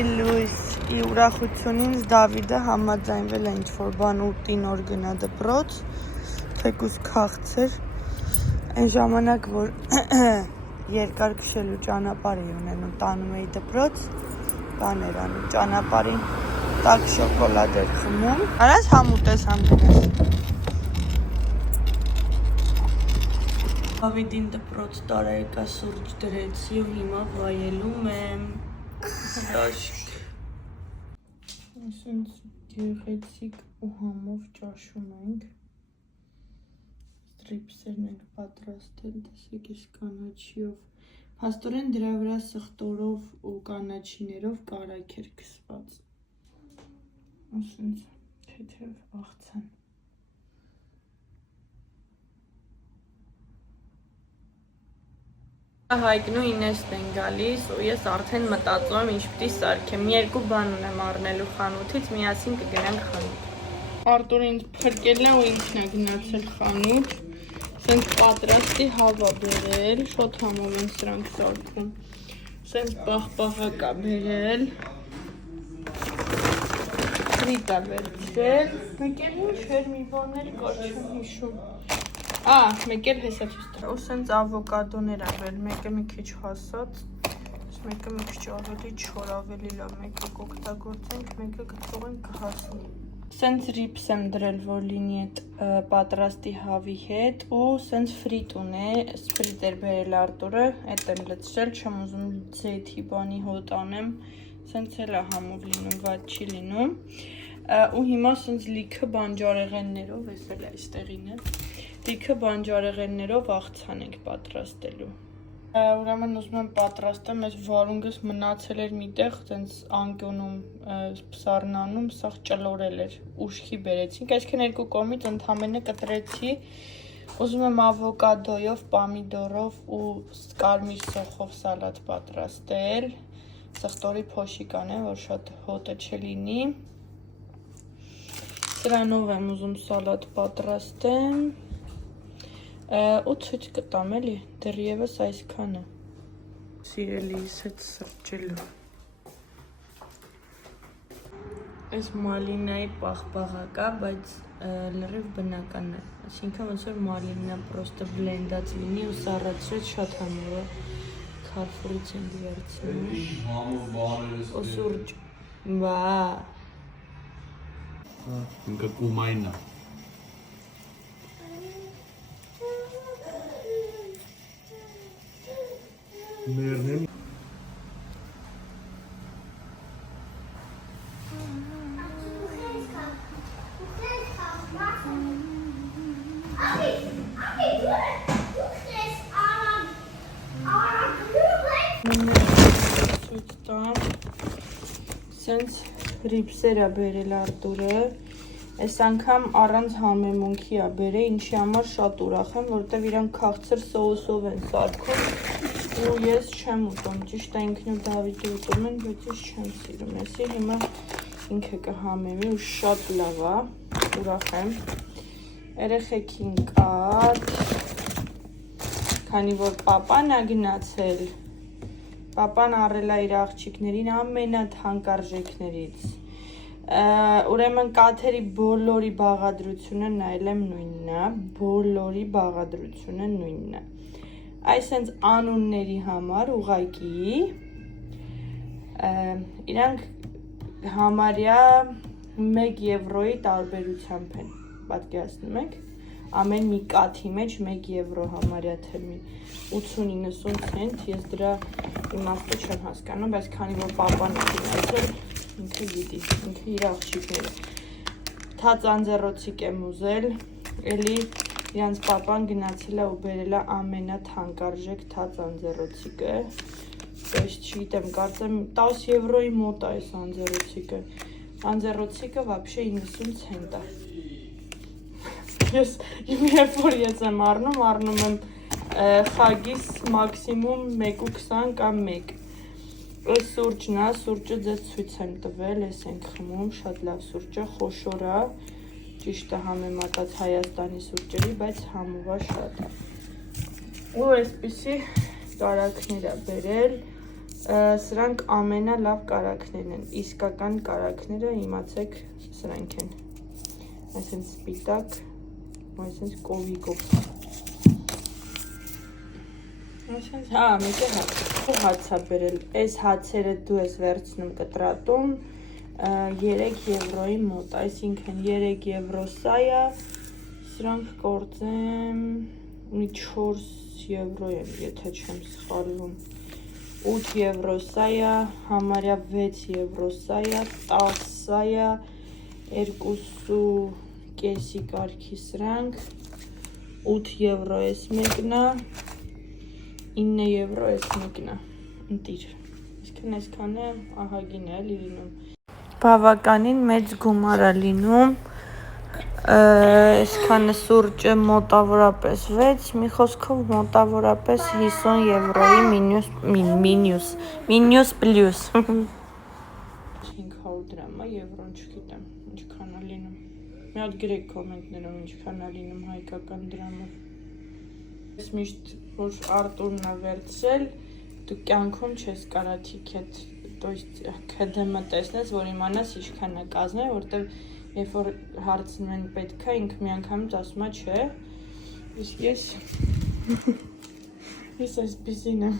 Լույսի ուրախությունից Դավիդը համաձայնվել է ինչ-որ բան ուտին օր գնա դպրոց, թեկուզ քաղցր, այն ժամանակ, որ երկար քշելու ճանապարհ էի ունենում, տանում էի դպրոց, բան էր անում, ճանապարհին տաք շոկոլադ էր խմում, արած համուտ ես համ գնաս։ Դավիդին դպրոց տարեկա սուրճ դրեցի ու հիմա վայելում եմ հրաշք։ Ասենց գեղեցիկ ու համով ճաշում ենք։ Ստրիպսերն ենք պատրաստել, տեսեք ես կանաչիով։ Փաստորեն դրա վրա սխտորով ու կանաչիներով կարագ էր քսված։ Ասենց թեթև աղցան։ Հայկն ու Ինեսն են գալիս ու ես արդեն մտածում եմ ինչ պիտի սարքեմ, երկու բան ունեմ առնելու խանութից, միասին կգնանք խանութ։ Արտուրը ինձ փրկել է ու ինքն է գնացել խանութ, սենց պատրաստի հավա բերել, շոտ համով են սրանք սարքում, սենց պաղպաղակ է բերել, ֆրիտա վերցրել, մեկ էլ ինչ էր մի բաներ կար չեմ հիշում։ Մեկ էլ հեսա չուս տրա։ Ու սենց ավոկադոներ աբել, մեկը մի քիչ հասած, մեկը մի քիչ ավելի չոր, ավելի լավ, մեկը կօգտագործենք, մեկը կթողենք կհասնի։ Սենց ռիպս եմ դրել, որ լինի այդ պատրաստի հավի հետ ու սենց ֆրիտ ունե, ֆրիտ էր բերել Արտուրը, այդ եմ լցրել, չեմ ուզում ձեթի բանի հոտ անեմ, սենց էլ է համով լինում, վատ չի լինում։ Ու հիմա սենց լիքը բանջարեղեններով, ես էլ այստեղին է, լիքը բանջարեղեններով աղցան ենք պատրաստելու։ Ուրեմն ուզում եմ պատրաստեմ, այս վարունգս մնացել էր միտեղ, տենց անկյունում սառնանում, սաղ ճլորել էր, ուշքի բերեցինք, այսքան երկու կողմից ընդամենը կտրեցի, ուզում եմ ավոկադոյով, պամիդորով ու կարմիր սոխով սալատ պատրաստել, սխտորի փոշիկան է, որ շատ հոտը չլինի, սրանով եմ ուզում սալատ պատրաստեմ, ու ցույց կտամ էլի, դեռևս այսքանը։ Սիրելիս հետ սրճելու։ Այս մալինայի պաղպաղակ է, բայց լրիվ բնական է։ Այսինքն ոնց որ մալինա պրոստը բլենդած լինի ու սառացրած շատ համով է։ Քարֆուրից եմ վերցնում։ Ու սուրճ։ Բա։ Ինքը կումային է։ Մերնեմ Սենց ռիպսեր է բերել Արտուրը, այս անգամ առանց համեմունքի է բերել, ինչի համար շատ ուրախ եմ, որովհետև իրանք քաղցր սոուսով են սարքում ու ես չեմ ուտում, ճիշտ է ինքն ու Դավիդը ուտում են, բայց ես չեմ սիրում, եսի հիմա ինքը կհամեմի ու շատ լավ է, ուրախ եմ, երեխեքին կատ, քանի որ պապան է գնացել, պապան առել է իր աղջիկներին ամենաթանկարժեքներից, ուրեմն կաթերի բոլորի բաղադրությունը նայել եմ նույնն է, բոլորի բաղադրությունը նույնն է, այս հենց անունների համար ուղղակի իրանք համարյա 1 եվրոյի տարբերությամբ են, պատկերացնում եք, ամեն մի կաթի մեջ 1 եվրո համարյա թելմի 80-90 ցենտ, ես դրա իմաստը չեմ հասկանում, բայց քանի որ պապան է գնացել, ինքը գիտի, ինքը իր աղջիկները, թաց անձեռոցիկ եմ ուզել, էլի իրանց պապան գնացել է ու բերել է ամենաթանկարժեք թաց անձեռոցիկը, ես չգիտեմ, կարծեմ 10 եվրոյի մոտ է այս անձեռոցիկը, անձեռոցիկը վաբշե 90 ցենտ է, ես երբ որ ես եմ առնում եմ խագիս մաքսիմում 1.20 կամ 1, այս սուրճն է, սուրճը ձեզ ցույց եմ տվել, ես ենք խմում, շատ լավ սուրճը, խոշոր է, ճիշտ է համեմատած Հայաստանի սուրճերի, բայց համով է շատ, ու այսպիսի կարագներ է բերել, Սրանք ամենալավ կարագներն են, իսկական կարագները իմացեք սրանք են, այսենց սպիտակ, այսենց կովիկով, այսենց, մեկ է հաց է բերել, այս հացերը դու ես վերցնում կտրատում, 3 եվրոյի մոտ, այսինքն 3 եվրո սա է, սրանք կործեմ, ունի 4 եվրո եմ, եթե չեմ սխալվում, 8 եվրո սա է, համարյա 6 եվրո սա է, 10 սա է, 2 կեսի կարգի սրանք, 8 եվրո ես մեկն է, 9 եվրո ես մեկն է, ընտիր, իսկն այսքան է ահագին է լինում, բավականին մեծ գումար է լինում, այսքանը սուրճը մոտավորապես 6, մի խոսքով մոտավորապես 50 եվրոյի մինյուս պլյուս 500 դրամ է, եվրոն չգիտեմ, ինչքան է լինում, մի հատ գրեք կոմենտներում ինչքան է լինում հայկական դրամով, ես միշտ որ Արտուրն է վերցրել, դու կյանքում չես կարա թիքետ KDM տեսնես, որ իմանաս ինչքան է կազմել, որտեվ երբ որ հարցնում են պետք է, ինքը միանգամից ասում է չէ, իսկ ես այսպիսին եմ,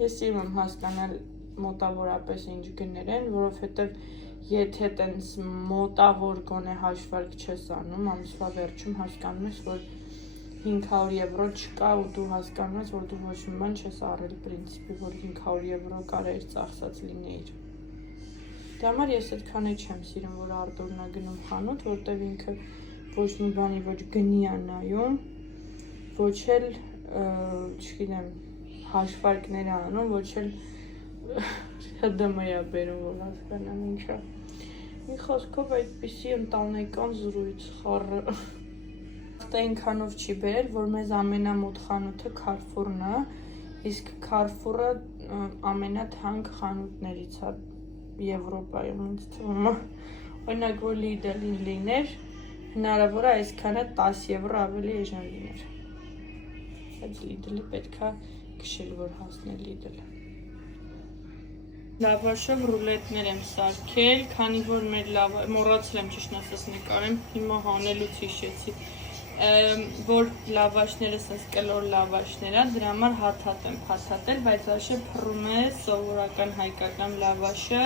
ես սիրում եմ հասկանալ մոտավորապես ինչ գներ են, որովհետև եթե տենց մոտավոր գոնե հաշվարկ չես անում, ամսվա վերջում հասկանում ես, որ 500 եվրո չկա ու դու հասկանում ես, որ դու ոչ մի բան չես առել պրինցիպի, որ 500 եվրո կարայիր ծախսած լինեիր։ Դա համար ես այդքան չեմ սիրում, որ Արտուրն է գնում խանութ, որտև ինքը ոչ մի բանի ոչ գնի է նայում, ոչ էլ, չգիտեմ, հաշվարկներ է անում, ոչ էլ HDM-ը է բերում, որ հասկանամ ինչա։ Մի խոսքով այդպիսի ընտանեկան զրույց խառը։ Այնքանով չի բերել, որ մեզ ամենամոտ խանութը Carrefour-ն է, իսկ Carrefour-ը ամենաթանկ խանութներից է Եվրոպայում, ինձ թվում է, օրինակ որ Lidl-ին լիներ, հնարավոր է այսքանը 10 եվրո ավելի էժան լիներ, բայց Lidl-ը պետք է քշել, որ հասնել Lidl-ը։ Լավաշով ռուլետներ եմ սարքել, քանի որ մեր մոռացել եմ ճիշտ ասած նկարեմ, հիմա հանելուց հիշեցի, որ լավաշները սենց կլոր լավաշներ են, դրա համար հաթաթ եմ փաթաթել, բայց վաշը փռում է սովորական հայկական լավաշը,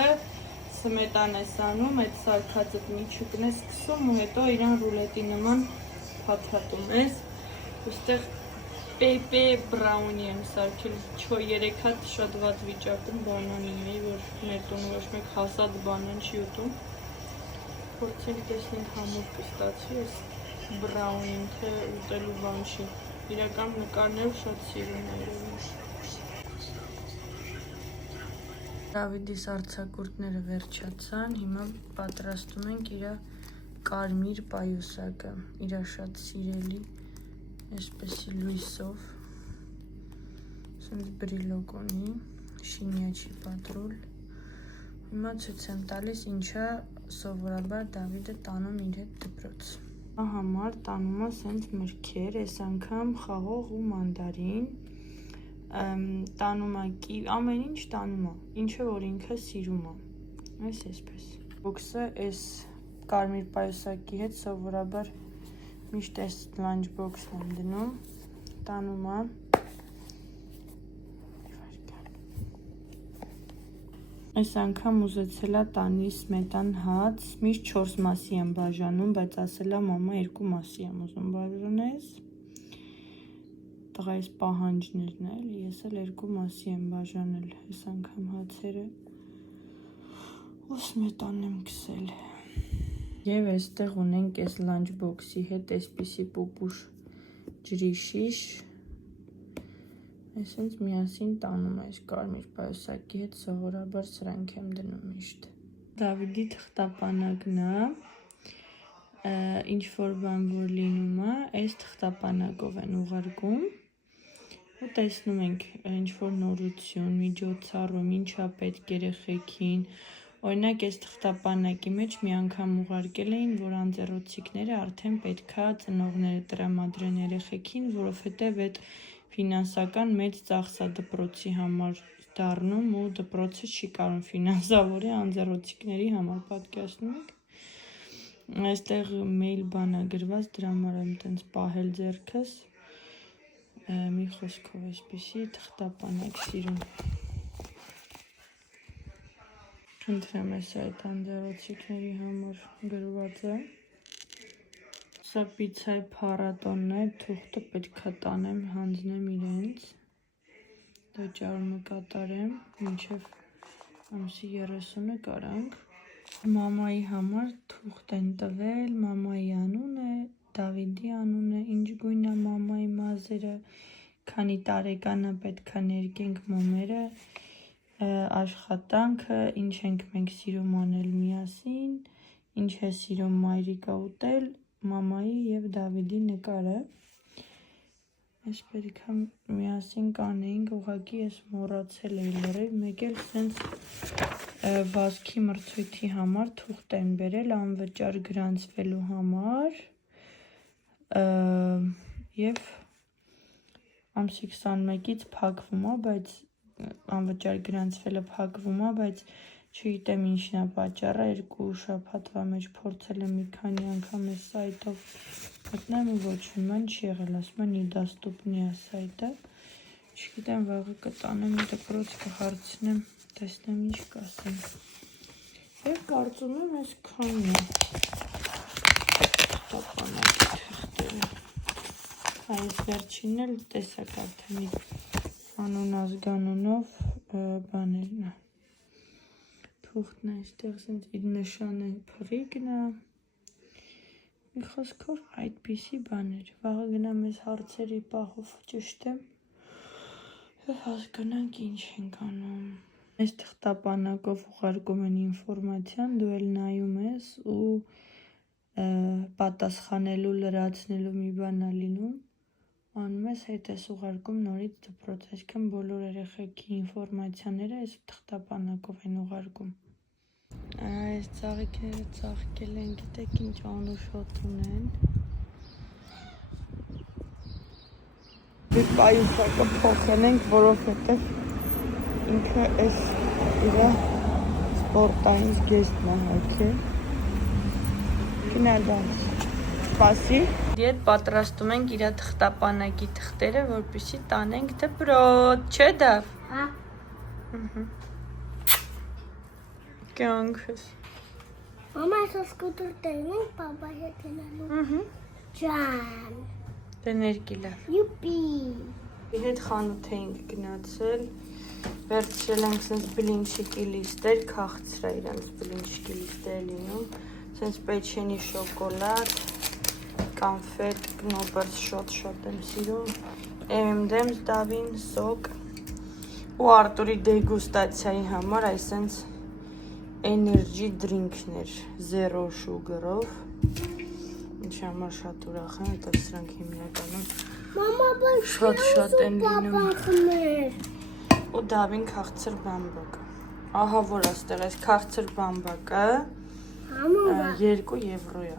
սմետան ես անում, այդ սարքածդ միջուկն ես սկսում ու հետո իրան ռուլետի նման փաթաթում ես, ուստեղ պեպե բրաունի եմ սարքել, 3 հատ շատ վատ վիճակում բանանին էի, որ մեր տունը ոչ մեկ հասած բանան չի ուտում, փորձենք տեսնենք համով կստացի ես բրաունին, թե ուտելու բան չի, իրական նկարներով շատ սիրուն է երևի։ Դավիդիս արձակուրդները վերջացան, հիմա պատրաստում ենք իրա կարմիր պայուսակը, իրա շատ սիրելի, այսպեսի լույսով, սենց բրիլոկ ունի, շինյաչի պատրուլ, հիմա ցույց եմ տալիս ինչա սովորաբար Դավիդը տանում իր հետ դպրոց։ Համար տանում է սենց մրգեր, այս անգամ խաղող ու մանդարին, տանում է ամեն ինչ տանում է, ինչը որ ինքը սիրում է, այսպես։ Բոքսը այս կարմիր պայուսակի հետ սովորաբար միշտ այս լանչ բոքսն եմ դնում, տանում է, այս անգամ ուզեցել է տանի սմետան հաց, միշտ 4 մասի եմ բաժանում, բայց ասել է մամա 2 մասի եմ ուզում բաժանես, տղայիս պահանջներն է, ես էլ 2 մասի եմ բաժանել այս անգամ հացերը, ու սմետան եմ քսել, և այստեղ ունենք այս լանչ բոքսի հետ այսպիսի պուպուշ ջրի շիշ, այսինչ միասին տանում այս կարմիր պայուսակի հետ սովորաբար սրանք եմ դնում միշտ։ Դավիդի թղթապանակն է, ինչ-որ բան որ լինում է, այս թղթապանակով են ուղարկում ու տեսնում ենք ինչ-որ նորություն, միջոցառում, ինչա պետք երեխեքին, օրինակ այս թղթապանակի մեջ մի անգամ ուղարկել էին, որ անձեռոցիկները արդեն պետքա ծնողները տրամադրեն երեխեքին, որովհետև այդ ֆինանսական մեծ ծախս է դպրոցի համար, դառնում ու դպրոցը չի կարող ֆինանսավորի անձեռոցիկների համար պատկերացնում եք։ Այստեղ մեյլ բանա գրված, դրա համար եմ տենց պահել ձեռքս։ Մի խոսքով այսպիսի թղթապանակ սիրում։ Խնդրեմ ես այդ անձեռոցիկների համար գրված է։ Սա պիցայի փառատոնն է, թուղթը պետքա տանեմ, հանձնեմ իրենց։ Վճարումը կատարեմ, մինչև ամսի 30-ը կարանք։ Մամայի համար թուղթ են տվել, մամայի անունը, Դավիդի անունը, ինչ գույն է մամայի մազերը, քանի տարեկան է պետքա ներկենք մոմերը, աշխատանքը, ինչ ենք մենք սիրում անել միասին, ինչ է սիրում մայրիկը ուտել, մամայի և Դավիդի նկարը։ Այս պետքա միասին կանեինք, ուղղակի ես մոռացել էի լրիվ, մեկ էլ սենց վազքի մրցույթի համար թուղթ են բերել անվճար գրանցվելու համար և ամսի 21-ից փակվում է, բայց անվճար գրանցվելը փակվում է, բայց չգիտեմ ինչն է պատճառը, 2 շաբաթվա մեջ փորձել եմ մի քանի անգամ այս սայթով մտնեմ ու ոչ մի բան չի եղել, ասում են недоступный է սայթը, չգիտեմ վաղը կտանեմ դպրոց կհարցնեմ, տեսնեմ ինչ կասեմ։ Եվ կարծում եմ այսքանն է տապանակի թղթերը։ Այս վերջինն էլ տեսակ արդեն անուն ազգանունով բաներն է։ Թուղթն է այստեղ սենց իր նշանը փղիկն է։ Մի խոսքով այդպիսի բաներ։ Վաղը գնամ ես հարցերի պահով ճշտեմ և հասկանանք ինչ ենք անում։ Այս թղթապանակով ուղարկում են ինֆորմացիան, դու էլ նայում ես ու պատասխանելու, լրացնելու մի բան է լինում, անում ես, հետ ես ուղարկում նորից դպրոց, այսինքն բոլոր երեխեքի ինֆորմացիաները այս թղթապանակով են ուղարկում։ Այս ծաղիկները ծաղկել են, գիտեք ինչ անուշոտ ունեն։ Бид պայուսակը փոխել ենք, որովհետև ինքը այս իրա սպորտային զգեստն է հագել։ Կինադանս։ Սպասի։ Դիետ պատրաստում ենք իրա թղթապանակի թղթերը, որպեսզի տանենք դպրոց, չէ՞ Դավ։ Հա։ Կյանքս։ Մամա, այսօր սկուտր տերնենք, պապա հետ հենալու։ Ջան։ Դե ներկիլավ։ Յուպի։ Հետ խանութ էինք գնացել, վերցրել ենք սենց բլինչիկի լիստեր, քաղցրա իրանց բլինչիկի լիստերը լինում, սենց պեչենի շոկոլադ, կանֆետ, կնոբերս շոտ եմ սիրում, M&M's Դավին, սոկ ու Արտուրի դեգուստացիայի համար այս սենց էներջի դրինքներ, 0 շուգրով, ինչի համար շատ ուրախ եմ, հետև սրանք հիմնականում շատ են լինում, ու Դավին քաղցր բամբակը, ահա որ աստեղ այս քաղցր բամբակը 2 եվրո է,